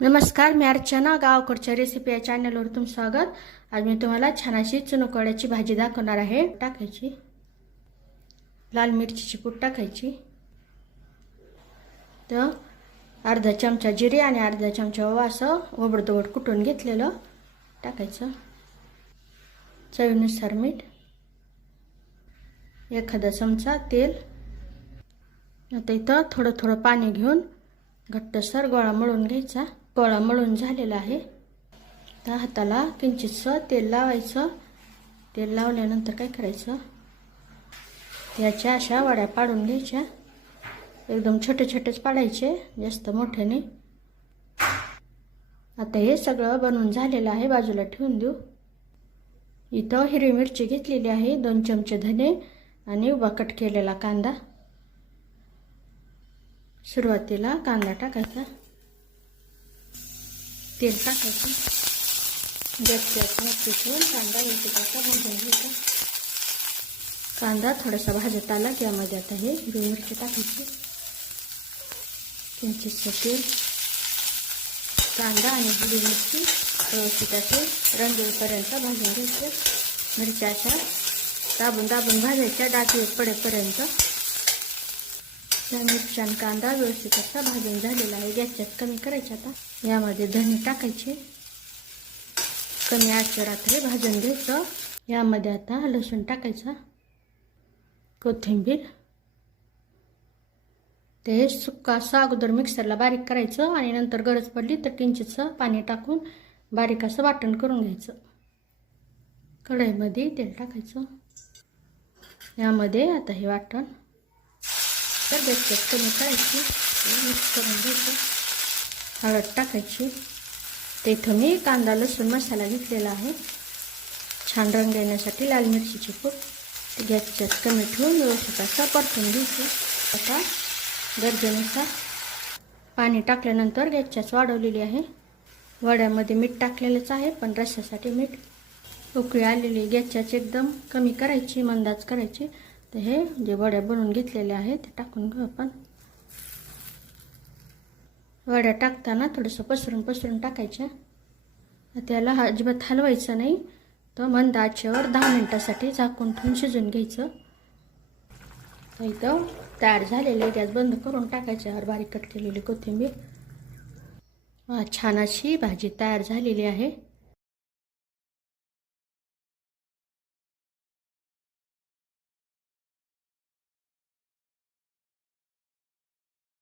नमस्कार, मी अर्चना. गावकडच्या रेसिपी या चॅनलवर तुमचं स्वागत. आज मी तुम्हाला छान अशी चुनकोळ्याची भाजी दाखवणार आहे. टाकायची लाल मिरचीची पूड टाकायची, तर अर्धा चमचा जिरे आणि अर्धा चमचा ओवा असं ओबडधोबड कुटून घेतलेलं टाकायचं. चवीनुसार मीठ, एखादा चमचा तेल. आता इथं थोडं थोडं पाणी घेऊन घट्टसर गोळा मळून घ्यायचा. गोळा मळून झालेला आहे. तर हाताला किंचितसं तेल लावायचं. तेल लावल्यानंतर काय करायचं, याच्या अशा वड्या पाडून घ्यायच्या. एकदम छोटे छोटेच पाडायचे, जास्त मोठे नाही. आता हे सगळं बनवून झालेलं आहे, बाजूला ठेवून देऊ. इथं हिरवी मिरची घेतलेली आहे, 2 चमचे धने आणि उभा कट केलेला कांदा. सुरुवातीला कांदा टाकायचा, तेल टाकायचं, गॅसच्या मोठी ठेवून कांदा वेलचिपाचा भाजून घ्यायचा. कांदा थोडासा भाजत आला की यामध्ये आता हे हिरवी मिरची टाकायची. किंचितसं तेल, कांदा आणि हिरवी मिरची व्यवस्थित असे रंग येईपर्यंत भाजून घ्यायचे. मिरच्या अशा दाबून दाबून भाजायच्या, डाग पडेपर्यंत. मिरची आणि कांदा व्यवस्थित असा भाजून झालेला आहे. गॅसच्यात कमी करायचा. आता यामध्ये धने टाकायचे, कमी आचेवर हे भाजून घ्यायचं. यामध्ये आता लसूण टाकायचा, कोथिंबीर. ते सुक्का असं अगोदर मिक्सरला बारीक करायचं आणि नंतर गरज पडली तर किंचितसं पाणी टाकून बारीक असं वाटण करून घ्यायचं. कढईमध्ये तेल टाकायचं. यामध्ये आता हे वाटण तर गॅसच्यात कमी करायची, मिक्स करून घ्यायचं. हळद टाकायची. ते इथं मी कांदा लसूण मसाला घेतलेला आहे, छान रंग येण्यासाठी. लाल मिरचीची पूड गॅसच्यात कमी ठेवून व्यवस्थित असं परतून घ्यायचं. आता गरजेनुसार पाणी टाकल्यानंतर गॅसच्याच वाढवलेली आहे. वड्यामध्ये मीठ टाकलेलंच आहे, पण रस्स्यासाठी मीठ. उकळी आलेली गॅसच्याच एकदम कमी करायची, मंदाच करायची. तर हे जे वड्या बनवून घेतलेल्या आहेत ते टाकून घेऊ आपण. वड्या टाकताना थोडंसं पसरून टाकायच्या. त्याला अजिबात हलवायचं नाही. तर मंद आचेवर 10 मिनिटासाठी झाकून ठेवून शिजून घ्यायचं. तर इथं तयार झालेले गॅस बंद करून टाकायच्यावर बारीक कट केलेली कोथिंबीर. छान अशी भाजी तयार झालेली आहे.